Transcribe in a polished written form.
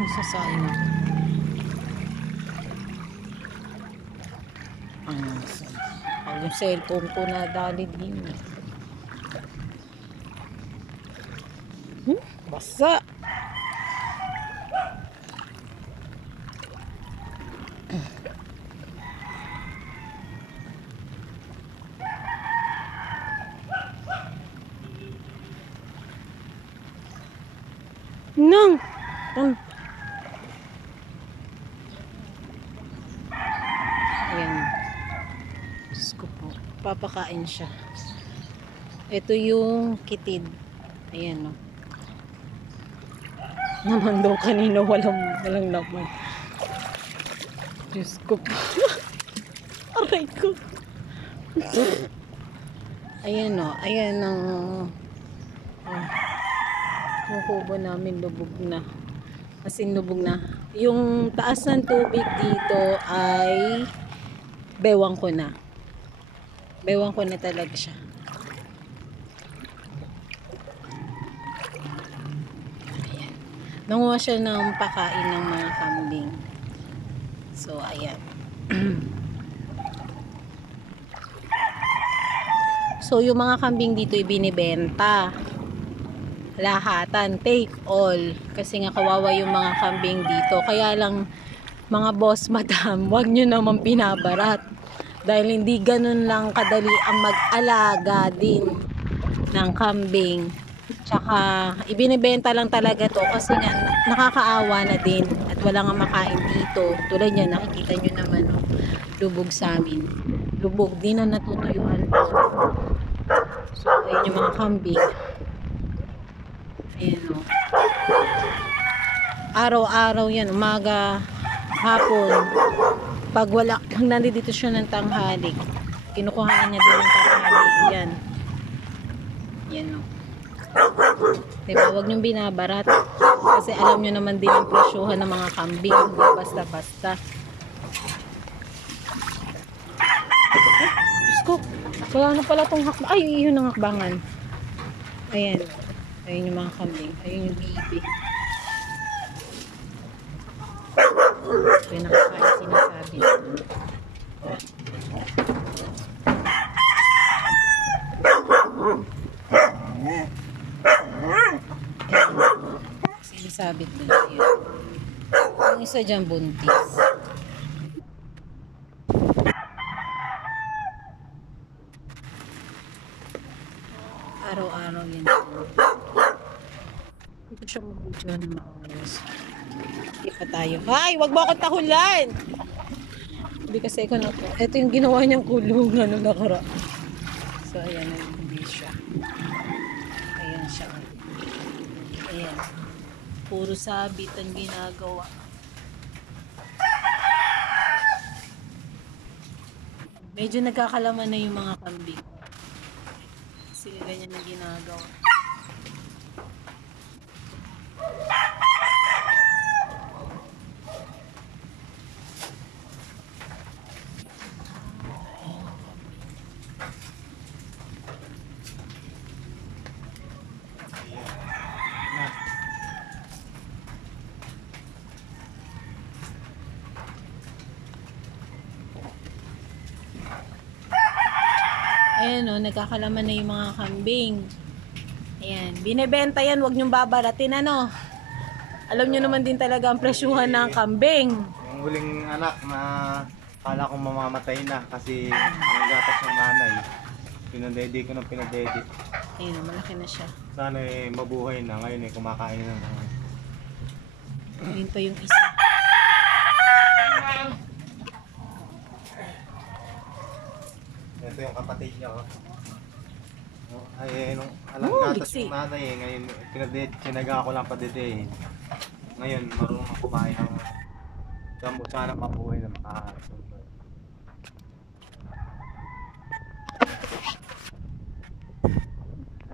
Isa sayang. Yung cellphone ko na dali din. Basa. Nang. Ayan. Diyos ko po. Papakain siya. Ito yung kitid. Ayan, no. Naman daw kanina walang laman. Diyos ko po. Aray ko. Ayan, no. Ayan ang yung kubo namin lubog na. As in lubog na. Yung taas ng tubig dito ay bewang ko na. Bewang ko na talaga siya. Ayan. Nanguha siya ng pakain ng mga kambing. So, ayan. So, yung mga kambing dito ibinibenta. Lahatan, take all. Kasi nga kawawa yung mga kambing dito. Kaya lang, mga boss, madam, wag nyo naman pinabarat. Dahil hindi ganun lang kadali ang mag-alaga din ng kambing. Tsaka, ibinibenta lang talaga to kasi nga nakakaawa na din. At wala nga makain dito. Tulad yan, nakikita nyo naman, oh, lubog sa amin. Lubog, di na natutuyuan to. So, ayun yung mga kambing. Ayan, o. Araw-araw yan, umaga, hapon. Pag nandito siya ng tanghali, kinukuha niya din ng tanghali. Yan. Yan, o. Diba, huwag niyong binabarat. Kasi alam niyo naman din ang presyuhan ng mga kambing. Basta-basta. Diyos ko, wala na pala itong hakbang. Ay, yun ang hakbangan. Ayan. Ayun yung mga kambing. Ayun yung bibi. Ito yung nakakain sinasabi. Sinasabit din siya. Yung isa dyan buntis. Araw-araw yan. Hindi ko siya mag-video na maayos. Hindi pa tayo. Ay! Wag mo akong tahulan! Hindi kasi ako na po. Ito yung ginawa niyang kulungan nung nakaraan. So, ayan. Hindi siya. Ayan siya. Ayan. Puro sabit ang ginagawa. Medyo nagkakalaman na yung mga kambing. Kasi ganyan na ginagawa. Ayan, o, nagkakalaman na yung mga kambing. Ayan, binebenta yan, huwag nyong babaratin, ano. Alam nyo naman din talaga ang presyuhan ng kambing. Yung huling anak na kala kong mamamatay na kasi ang gatas ng nanay. Pinadedi ko ng pinadedi. Ayun, malaki na siya. Sana mabuhay na, ngayon kumakain na naman. Ayun pa yung isa. Ito yung kapatid niya, oh. Ay, nung alang gatas ng nanay ngayon sinaga ko lang padede. Ngayon marunong kumain ng gamot, sana mabuhay na makakain.